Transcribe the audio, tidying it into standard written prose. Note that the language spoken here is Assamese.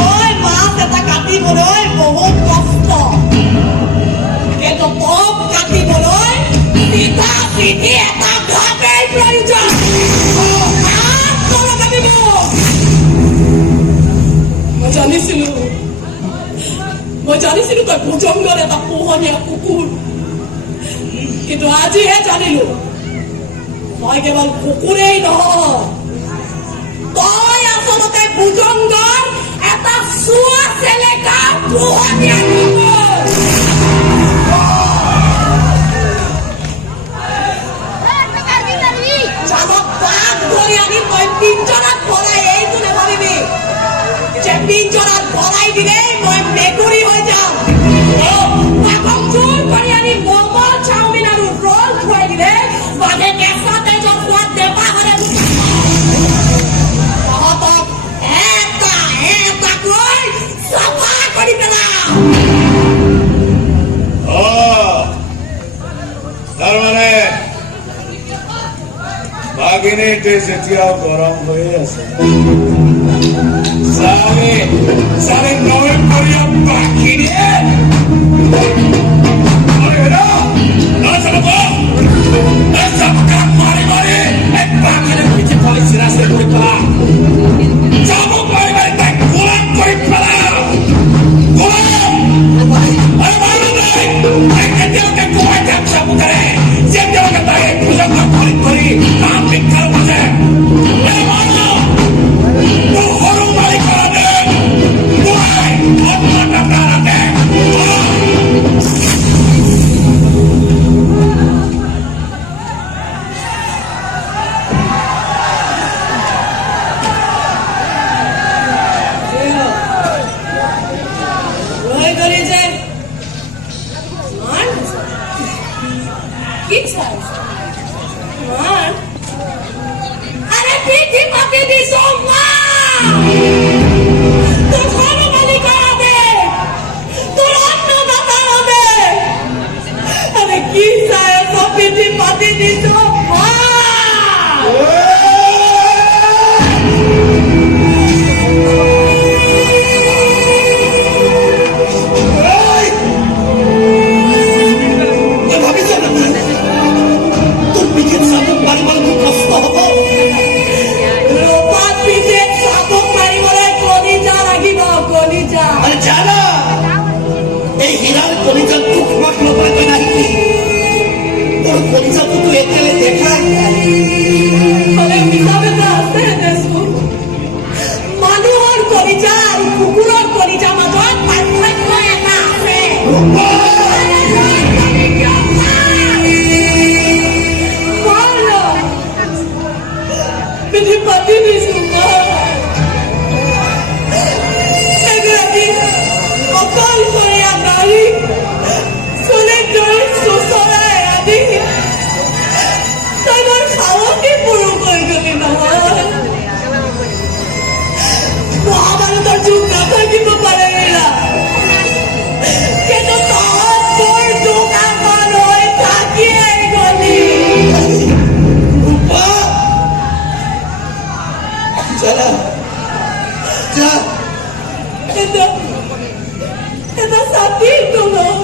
হয় মাছ এটা কাটিবলৈ বহুত কষ্ট, কিন্তু পপ কাটিবলৈ পিঠা পিঠি এটা ভাতেই প্ৰয়োজন। মই জানিছিলো তই ভুজংগৰ এটা পোহনীয়া কুকুৰ, কিন্তু আজিহে জানিলো মই কেৱল কুকুৰেই নহয়, তই আচলতে ভুজংগৰ এটা চোৱা চেলেকা পোহনীয়া কুকুৰ। জালত বাঘ ধৰি আনি তই পিঞ্জৰাত ভৰাই এইটো নেভাবিবি যে পিঞ্জৰাত ভৰাই দিলেই মই মেকুৰী হৈ যাম। বাঘক জোৰ কৰি আনি ম'ম' চাওমিন আৰু ৰ'ল খুৱাই দিলে বাঘে কেঁচা তেজৰ সোৱাদ নেপাহৰে। তহঁতক এটা এটাকৈ চাফা কৰি পেলাম। তাৰমানে বাঘিনীটি যেতিয়াও গৰম হৈয়ে আছে, চাৰে নৈপৰীয়া বাঘিনীয়ে মাৰি মাৰি এক বাঘিনী পিঠি ফালি চিৰা চিৰি কৰি পেলা, চাবুক মাৰি মাৰি তাইক গোলাম কৰি পেলা। কেতিয়াওকে কোমাই থাক চাবুকেৰে, যেতিয়াওকে তাই ভুজংগ কৰি কৰি নাম ভিক্ষাৰ মাজে সৰু মালিকৰ আৰে পিঠি পাতি দিছ মা, তোৰ ঘৰ মালিকা হবে, তোৰ অন্নদাতা হবে। আৰে কি চায় পিঠি পাতি দিছ মা। মানুহৰ কলিজা আৰু কুকুৰৰ কলিজা মাজত পাৰ্থক্য এটা আছে। পিঠি পাতি দিছো এগৰাকী অকলশৰীয়া নাৰী চুলিত ধৰি চুচৰাই আদি তই মোৰ সাহসী পুৰুষ হৈ গলি নহয়। মহাভাৰতৰ যুগ নাথাকিব পাৰে কিন্তু তহঁত মোৰ দুটামান হৈ থাকিয়েই গলি। এটা ছাতিৰ তলত